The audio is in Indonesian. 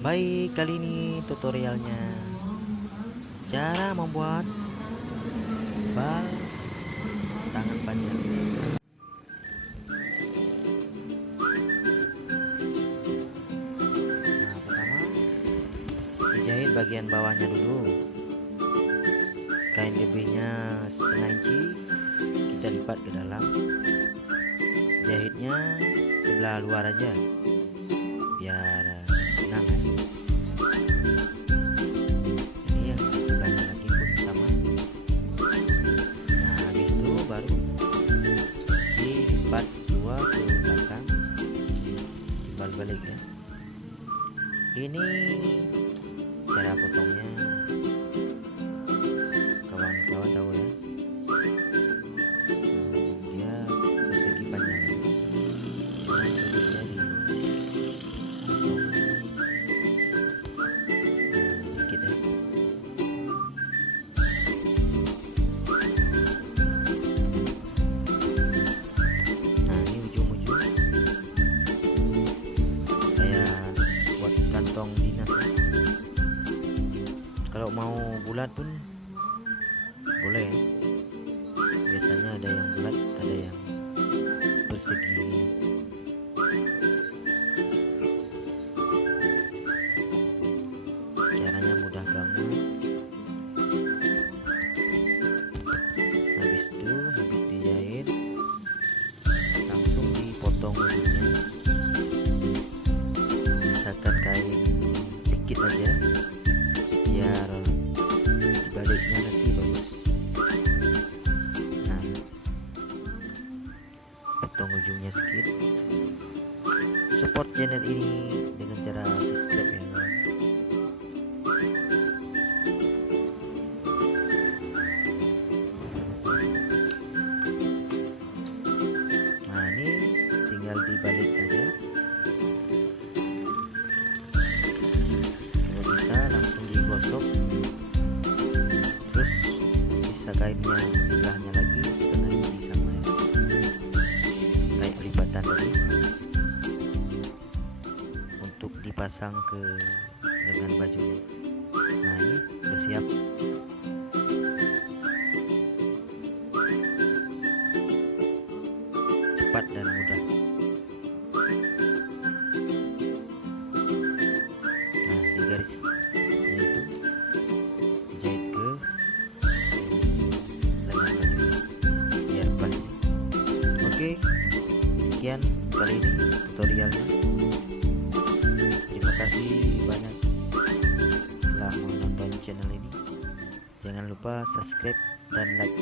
Baik, kali ini tutorialnya cara membuat bal tangan panjang. Nah, pertama dijahit bagian bawahnya dulu. Kain DB-nya setengah inci kita lipat ke dalam. Jahitnya sebelah luar aja biar tenang ya. Ini yang sebelahnya lagi pun sama. Nah, habis itu baru dilipat dua ke belakang, timbal balik ya. Ini cara potongnya, kawan-kawan tahu ya. Dia persegi panjang, nah, sudutnya dipotong sedikit ya. Nah, ini ujung-ujung kayak buat kantong dinas ya. Kalau mau bulat pun boleh ya. Biasanya ada yang bulat, ada yang persegi. Caranya mudah banget. Habis dijahit langsung dipotong ujungnya. Misalkan kain dikit aja biar dibaliknya nanti bagus. Nah, potong ujungnya sedikit. Support channel ini dengan cara subscribe ya kawan. Nah, ini tinggal dibalik aja. Kalau bisa langsung digosok, terus sisa kainnya sebelahnya lagi setengah inci sama ya, kayak lipatan tadi, untuk dipasang ke lengan baju. Nah, ini udah siap. Cepat dan mudah. Nah, di garisnya itu dijahit ke lengan baju biar pas. Oke, sekian kali ini tutorialnya. Terima kasih banyak telah menonton channel ini. Jangan lupa subscribe dan like.